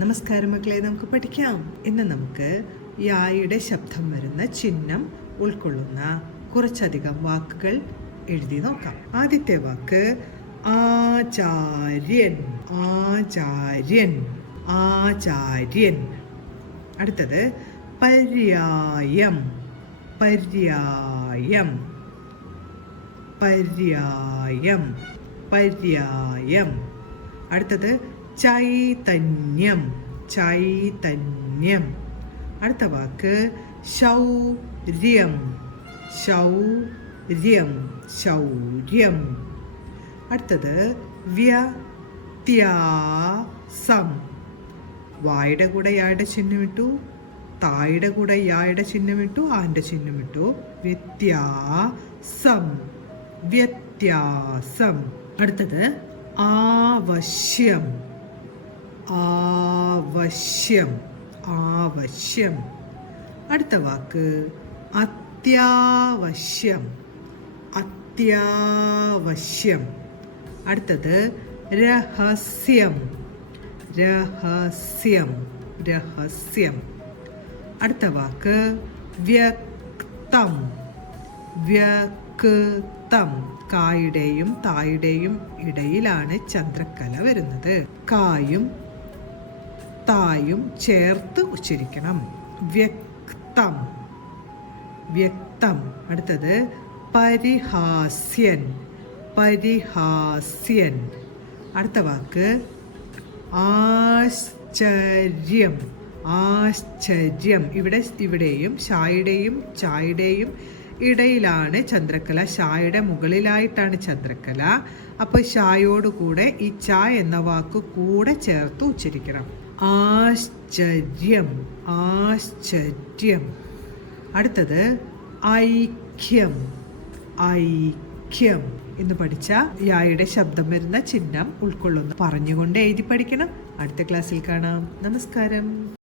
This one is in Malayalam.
നമസ്കാരം മക്കളെ, നമുക്ക് പഠിക്കാം. ഇന്ന് നമുക്ക് യായുടെ ശബ്ദം വരുന്ന ചിഹ്നം ഉൾക്കൊള്ളുന്ന കുറച്ചധികം വാക്കുകൾ എഴുതി നോക്കാം. ആദ്യത്തെ വാക്ക് ആചാര്യൻ. ആചാര്യൻ, ആചാര്യൻ. അടുത്തത് പര്യായം. പര്യായം, പര്യായം, പര്യായം. അടുത്തത് ചൈതന്യം. ചൈതന്യം. അടുത്ത വാക്ക് ശൗര്യം. ശൗര്യം, ശൗര്യം. അടുത്തത് വ്യത്യാസം. വായുടെ കൂടെ യായുടെ ചിഹ്നം ഇട്ടു, തായുടെ കൂടെ യായുടെ ചിഹ്നം ഇട്ടു, ആന്റെ ചിഹ്നം ഇട്ടു. വ്യത്യാസം, വ്യത്യാസം. അടുത്തത് ആവശ്യം. ആവശ്യം, ആവശ്യം. അടുത്ത വാക്ക് അത്യാവശ്യം. അത്യാവശ്യം. അടുത്തത് രഹസ്യം. രഹസ്യം, രഹസ്യം. അടുത്ത വാക്ക് വ്യക്തം. വ്യക്തം. കായുടെയും തായുടെയും ഇടയിലാണ് ചന്ദ്രക്കല വരുന്നത്. കായും തായും ചേർത്ത് ഉച്ചരിക്കണം. വ്യക്തം, വ്യക്തം. അടുത്തത് പരിഹാസ്യൻ. പരിഹാസ്യൻ. അടുത്ത വാക്ക് ആശ്ചര്യം. ആശ്ചര്യം. ഇവിടെയും ഷായുടെയും ചായുടെയും ഇടയിലാണ് ചന്ദ്രക്കല. ഷായുടെ മുകളിലായിട്ടാണ് ചന്ദ്രക്കല. അപ്പോൾ ഷായോടുകൂടെ ഈ ച എന്ന വാക്ക് കൂടെ ചേർത്ത് ഉച്ചരിക്കണം. ആശ്ചര്യം, ആശ്ചര്യം. അടുത്തത് ഐക്യം. ഐക്യം. ഇന്ന് പഠിച്ച യായുടെ ശബ്ദം വരുന്ന ചിഹ്നം ഉൾക്കൊള്ളുന്നു പറഞ്ഞുകൊണ്ട് എഴുതി പഠിക്കണം. അടുത്ത ക്ലാസ്സിൽ കാണാം. നമസ്കാരം.